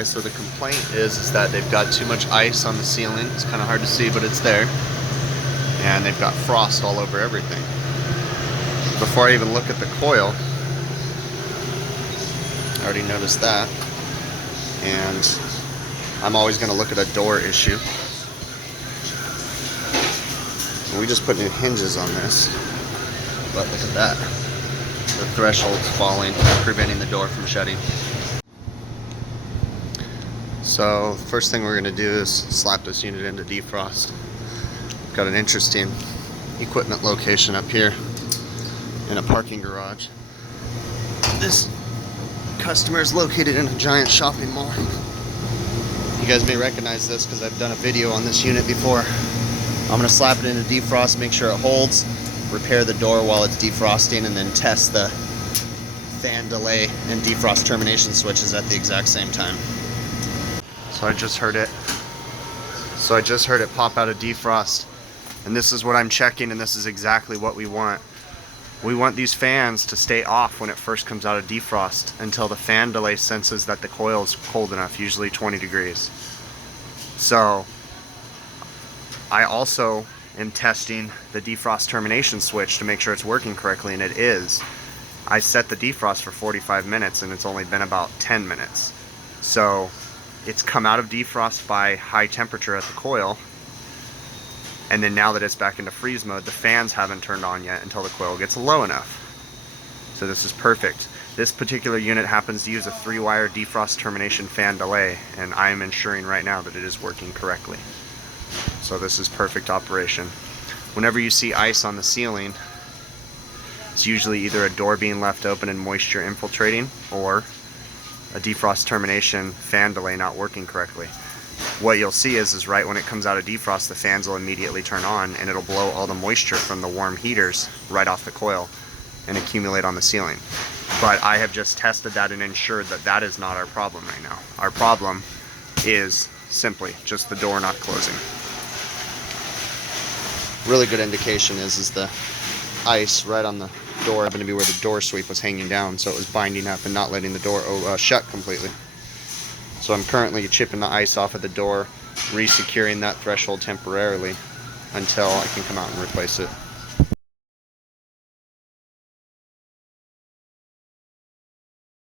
Okay, so the complaint is that they've got too much ice on the ceiling. It's kind of hard to see, but it's there. And they've got frost all over everything. Before I even look at the coil, I already noticed that. And I'm always going to look at a door issue. And we just put new hinges on this. But look at that. The threshold's falling, preventing the door from shutting. So first thing we're going to do is slap this unit into defrost. Got an interesting equipment location up here in a parking garage. This customer is located in a giant shopping mall. You guys may recognize this because I've done a video on this unit before. I'm going to slap it into defrost, make sure it holds, repair the door while it's defrosting, and then test the fan delay and defrost termination switches at the exact same time. So I just heard it pop out of defrost, and this is what I'm checking, and this is exactly what we want. We want these fans to stay off when it first comes out of defrost until the fan delay senses that the coil is cold enough, usually 20 degrees. So I also am testing the defrost termination switch to make sure it's working correctly, and it is. I set the defrost for 45 minutes and it's only been about 10 minutes. So it's come out of defrost by high temperature at the coil, and then now that it's back into freeze mode, the fans haven't turned on yet until the coil gets low enough. So this is perfect. This particular unit happens to use a 3-wire defrost termination fan delay, and I am ensuring right now that it is working correctly. So this is perfect operation. Whenever you see ice on the ceiling, it's usually either a door being left open and moisture infiltrating, or a defrost termination fan delay not working correctly. What you'll see is right when it comes out of defrost, the fans will immediately turn on, and it'll blow all the moisture from the warm heaters right off the coil and accumulate on the ceiling. But I have just tested that and ensured that that is not our problem right now. Our problem is simply just the door not closing. Really good indication is the ice right on the door happened to be where the door sweep was hanging down, so it was binding up and not letting the door shut completely. So I'm currently chipping the ice off of the door, re-securing that threshold temporarily until I can come out and replace it.